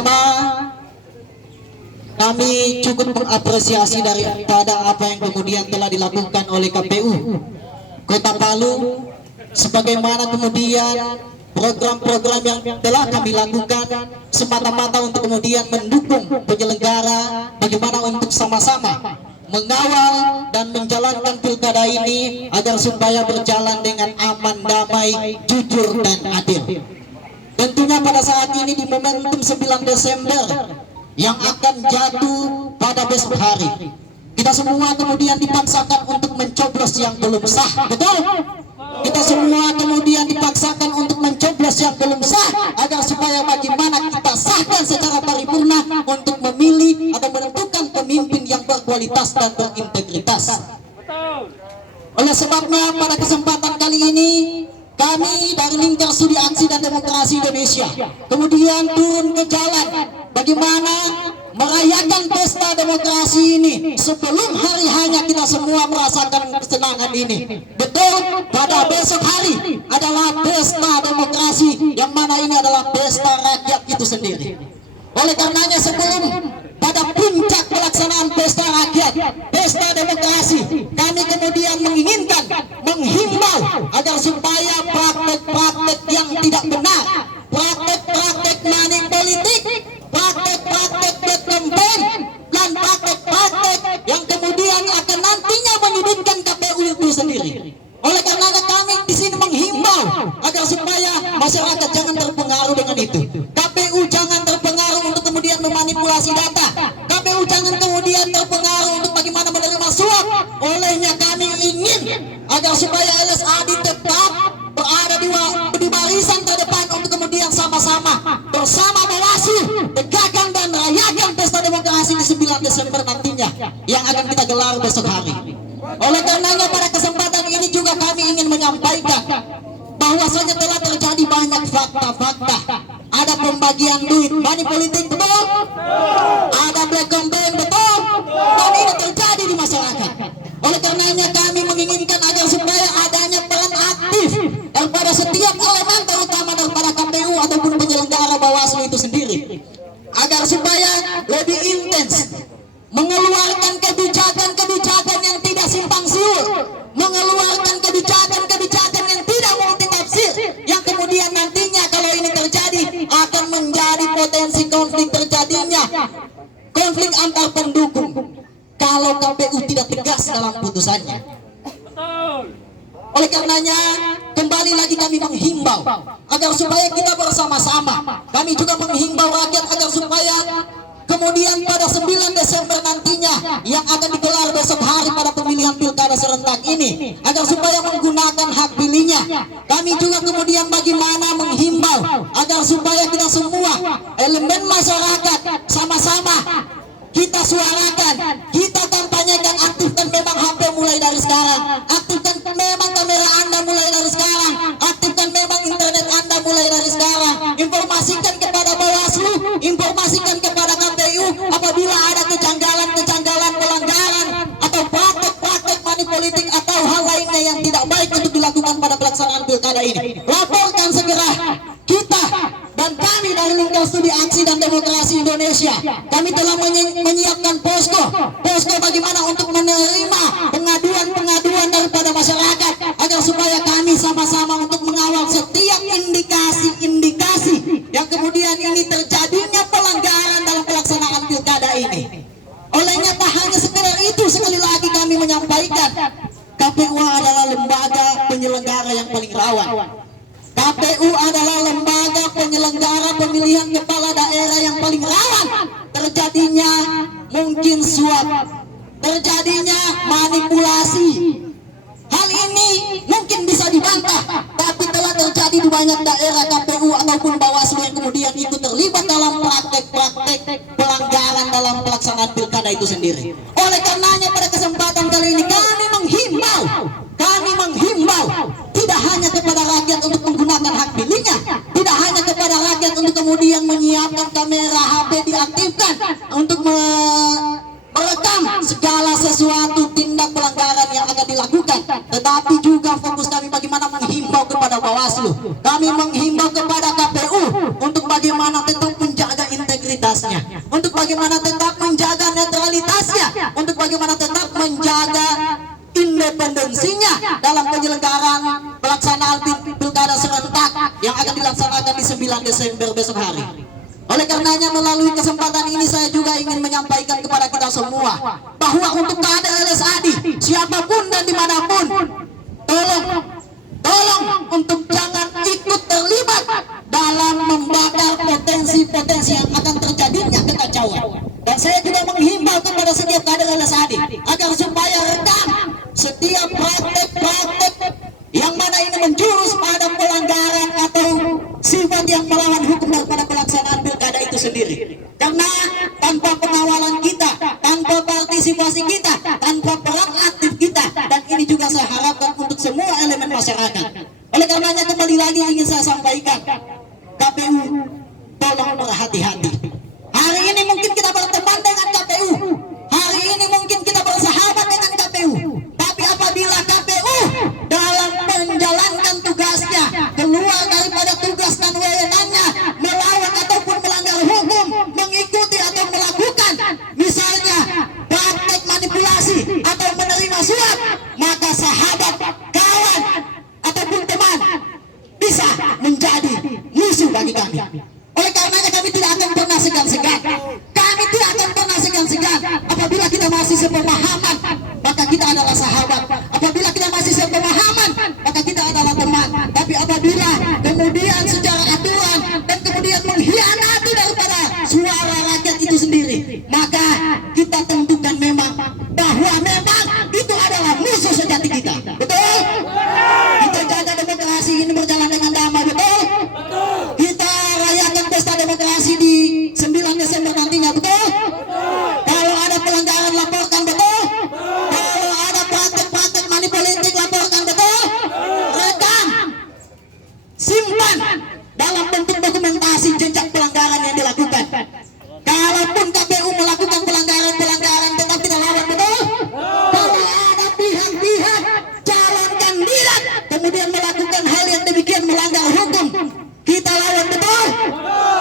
pertama, kami cukup mengapresiasi daripada apa yang kemudian telah dilakukan oleh KPU Kota Palu, sebagaimana kemudian program-program yang telah kami lakukan semata-mata untuk kemudian mendukung penyelenggara bagaimana untuk sama-sama mengawal dan menjalankan pilkada ini agar supaya berjalan dengan aman, damai, jujur, dan adil. Tentunya pada saat ini di momentum 9 Desember yang akan jatuh pada besok hari, kita semua kemudian dipaksakan untuk mencoblos yang belum sah, betul? Kita semua kemudian dipaksakan untuk mencoblos yang belum sah agar supaya bagaimana kita sahkan secara paripurna untuk memilih atau menentukan pemimpin yang berkualitas dan berintegritas. Oleh sebabnya pada kesempatan kali ini kami dari Lingkar Studi Aksi dan Demokrasi Indonesia kemudian turun ke jalan bagaimana merayakan pesta demokrasi ini sebelum hari hanya kita semua merasakan kesenangan ini. Betul, pada besok hari adalah pesta demokrasi yang mana ini adalah pesta rakyat itu sendiri. Oleh karenanya sebelum pada puncak pelaksanaan pesta rakyat, pesta demokrasi, kami kemudian menginginkan, menghimbau agar supaya praktek-praktek yang tidak benar, praktek-praktek money politik, praktek-praktek bad campaign, dan praktek-praktek yang kemudian akan nantinya menyudutkan KPU itu sendiri. Oleh karenanya kami di sini menghimbau agar supaya masyarakat jangan terpengaruh dengan itu. KPU jangan terpengaruh untuk kemudian memanipulasi data. KPU jangan kemudian terpengaruh untuk bagaimana menerima suap. Olehnya kami ingin agar supaya LSAD tetap berada di barisan terdepan untuk kemudian sama-sama bersama Bawaslu tegakkan dan rayakan pesta demokrasi di 9 Desember nantinya yang akan kita gelar besok hari. Oleh karenanya pada kesempatan ini juga kami ingin menyampaikan bahwasanya telah terjadi banyak fakta-fakta. Ada pembagian duit money politik, betul? Ada black campaign, betul? Dan ini terjadi di masyarakat. Oleh karenanya kami menginginkan agar supaya adanya peran aktif daripada setiap elemen, terutama daripada KPU ataupun penyelenggara Bawaslu itu sendiri, agar supaya lebih intens mengeluarkan kebijakan-kebijakan yang tidak simpang siur, mengeluarkan kebijakan-kebijakan yang tidak multitafsir, yang kemudian nantinya kalau ini terjadi akan menjadi potensi konflik terjadinya konflik antar pendukung kalau KPU tidak tegas dalam putusannya. Oleh karenanya kembali lagi kami menghimbau agar supaya kita bersama-sama, kami juga menghimbau rakyat agar supaya kemudian pada 9 Desember nantinya yang akan digelar besok hari pada pemilihan pilkada serentak ini, agar supaya menggunakan hak pilihnya. Kami juga kemudian bagaimana menghimbau agar supaya kita semua elemen masyarakat sama-sama kita suarakan, kita kampanyekan, aktifkan memang HP mulai dari sekarang, aktifkan memang kamera Anda mulai dari sekarang, aktifkan memang internet Anda mulai dari sekarang, informasikan kepada Bawaslu, informasikan kepada KPU apabila ada kejanggalan-kejanggalan pelanggaran atau praktek-praktek money politik atau hal lainnya yang tidak baik untuk dilakukan pada pelaksanaan pilkada ini. Laporkan segera. Kita dan kami dari Lingkar Studi Aksi dan Demokrasi Indonesia, kami telah menyiapkan posko bagaimana untuk menerima pengaduan-pengaduan daripada masyarakat agar supaya kami sama-sama untuk mengawal setiap indikasi-indikasi yang kemudian ini terjadinya pelanggaran dalam pelaksanaan pilkada ini. Olehnya tak hanya sekedar itu, sekali lagi kami menyampaikan KPU adalah lembaga penyelenggara yang paling rawan. KPU adalah lembaga penyelenggara pemilihan kepala daerah yang paling rawan terjadinya mungkin suap, terjadinya manipulasi. Hal ini mungkin bisa dibantah, tapi telah terjadi di banyak daerah KPU ataupun Bawaslu yang kemudian ikut terlibat dalam praktek-praktek pelanggaran dalam pelaksanaan pilkada itu sendiri. Oleh karenanya pada kesempatan kali ini kami menghimbau tidak hanya kepada rakyat untuk menggunakan hak pilihnya, tidak hanya kepada rakyat untuk kemudian menyiapkan kamera HP diaktifkan untuk merekam segala sesuatu tindak pelanggaran yang akan dilakukan, tetapi juga fokus kami bagaimana menghimbau kepada Bawaslu, kami menghimbau kepada KPU untuk bagaimana tetap menjaga integritas untuk bagaimana tetap menjaga independensinya dalam penyelenggaraan pelaksanaan pilkada serentak yang akan dilaksanakan di 9 Desember besok hari. Oleh karenanya melalui kesempatan ini saya juga ingin menyampaikan kepada kita semua bahwa untuk kader LSAD siapapun dan dimanapun, tolong untuk jangan ikut terlibat dalam membakar potensi-potensi yang akan terjadinya kekacauan. Dan saya juga menghimbau kepada setiap kader LSAD agar supaya rekam setiap praktek-praktek yang mana ini menjurus pada pelanggaran atau sifat yang melawan hukum daripada pelaksanaan pilkada itu sendiri. Karena tanpa pengawalan kita, tanpa partisipasi kita, tanpa peran aktif kita, dan ini juga saya harapkan untuk semua elemen masyarakat. Oleh karenanya kembali lagi ingin saya sampaikan, KPU tolong berhati-hati. Hari ini mungkin kita berteman dengan KPU, hari ini mungkin kita bersahabat dengan KPU, tapi apabila KPU dalam menjalankan tugasnya keluar daripada tugas dan wewenangnya, melawan ataupun melanggar hukum, mengikuti atau melakukan misalnya praktek manipulasi atau menerima suap, maka sahabat, kawan ataupun teman bisa menjadi musuh bagi kami. Oleh karenanya kami tidak akan pernah segan-segan. Kami tidak akan pernah segan-segan. Apabila kita masih sepemahaman, maka kita adalah sahabat. Apabila kita masih sepemahaman, maka kita adalah teman. Tapi apabila kemudian secara aturan dan kemudian mengkhianati daripada suara rakyat itu sendiri, maka kita tentukan memang bahwa memang itu adalah musuh sejati kita. Betul? Kita jaga demokrasi ini berjalan dengan damai. Betul? Kita rayakan pesta demokrasi di 9 Desember nantinya. Betul? Kalau ada pelanggaran laporkan. Betul? Kalau ada praktek-praktek manipolitik laporkan. Betul? Rekam, simpan dalam bentuk dokumentasi jejak pelanggaran yang dilakukan. Kalaupun KPU melakukan pelanggaran tetap kita lawan. Betul? Kalau ada pihak-pihak calon kandidat kemudian melakukan hal yang demikian melanggar hukum, kita lawan. Betul?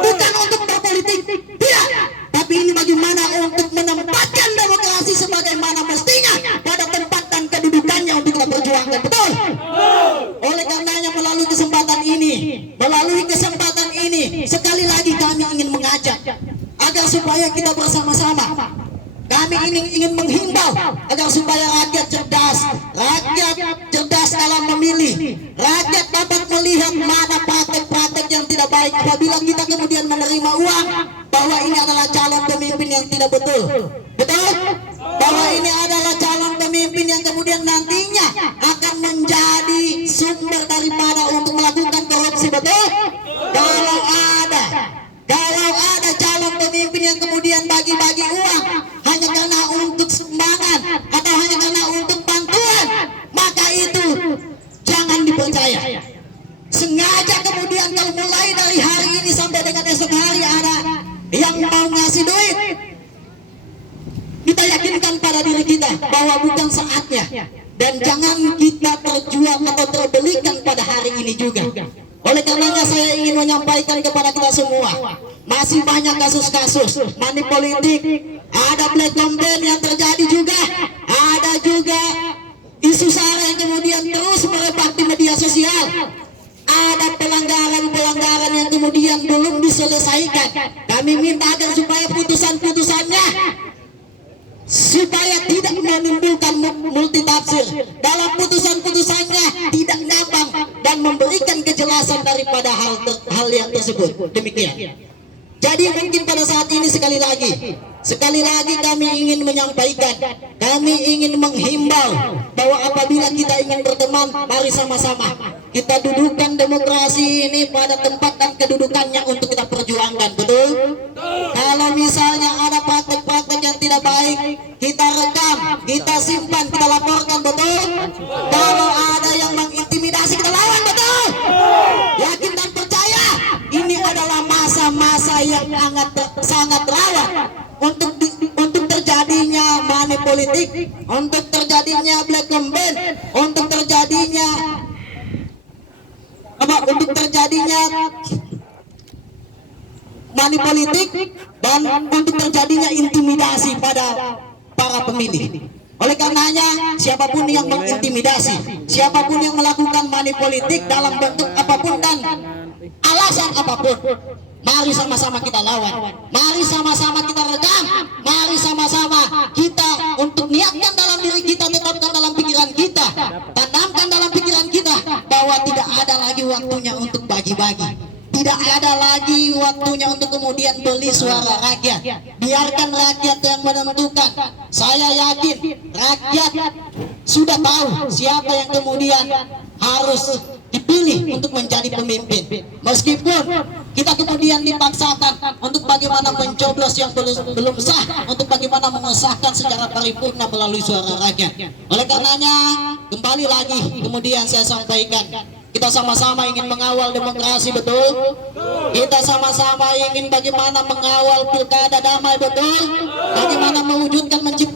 Bukan untuk berpolitik, tidak, tapi ini bagaimana untuk menempatkan demokrasi sebagaimana mestinya pada tempat dan kedudukannya untuk kita perjuangkan. Betul? Oleh karenanya melalui kesempatan ini sekali lagi kami ingin mengajak agar supaya kita bersama-sama, kami ingin menghimbau agar supaya rakyat cerdas dalam memilih. Rakyat dapat melihat mana praktek-praktek yang tidak baik apabila kita kemudian menerima uang, bahwa ini adalah calon pemimpin yang tidak betul. Betul? Bahwa ini adalah calon pemimpin yang kemudian nantinya akan menjadi sumber daripada untuk melakukan korupsi. Betul? Kalau ada calon pemimpin yang kemudian bagi-bagi uang hanya karena untuk sumbangan atau hanya karena untuk bantuan, maka itu jangan dipercaya. Sengaja kemudian kalau mulai dari hari ini sampai dengan esok hari ada yang mau ngasih duit, kita yakinkan pada diri kita bahwa bukan saatnya, dan jangan kita terjual atau terbelikan pada hari ini juga. Oleh karenanya saya ingin menyampaikan kepada kita semua, masih banyak kasus-kasus manipolitik, ada black campaign yang terjadi juga, ada juga isu sara yang kemudian terus merebak di media sosial, ada pelanggaran-pelanggaran yang kemudian belum diselesaikan. Kami minta agar supaya putusan-putusannya supaya tidak menimbulkan multitafsir, dalam putusan-putusannya tidak ngambang dan memberikan kejelasan daripada hal yang tersebut. Demikian. Jadi mungkin pada saat ini sekali lagi kami ingin menyampaikan, kami ingin menghimbau bahwa apabila kita ingin berteman, mari sama-sama kita dudukkan demokrasi ini pada tempat dan kedudukannya untuk kita perjuangkan. Betul? Kalau misalnya ada praktek-praktek yang tidak baik, kita rekam, kita simpan, kita laporkan. Betul? Kalau ada yang mengintimidasi, kita lawan. Betul? Yakin dan percaya, ini adalah masa-masa yang sangat rawan untuk terjadinya money politik, untuk terjadinya black campaign, untuk terjadinya money politik, dan untuk terjadinya intimidasi pada para pemilih. Oleh karenanya, siapapun yang mengintimidasi, siapapun yang melakukan money politik dalam bentuk apapun dan alasan apapun, mari sama-sama kita lawan, mari sama-sama kita redam, mari sama-sama kita untuk niatkan dalam diri kita, tetapkan dalam pikiran kita, tanamkan dalam pikiran kita bahwa tidak ada lagi waktunya untuk bagi-bagi. Tidak ada lagi waktunya untuk kemudian beli suara rakyat. Biarkan rakyat yang menentukan. Saya yakin rakyat sudah tahu siapa yang kemudian harus dipilih untuk menjadi pemimpin. Meskipun kita kemudian dipaksakan untuk bagaimana mencoblos yang belum sah, untuk bagaimana mengesahkan secara paripurna melalui suara rakyat. Oleh karenanya, kembali lagi kemudian saya sampaikan, kita sama-sama ingin mengawal demokrasi, betul? Kita sama-sama ingin bagaimana mengawal pilkada damai, betul? Bagaimana mewujudkan menciptakan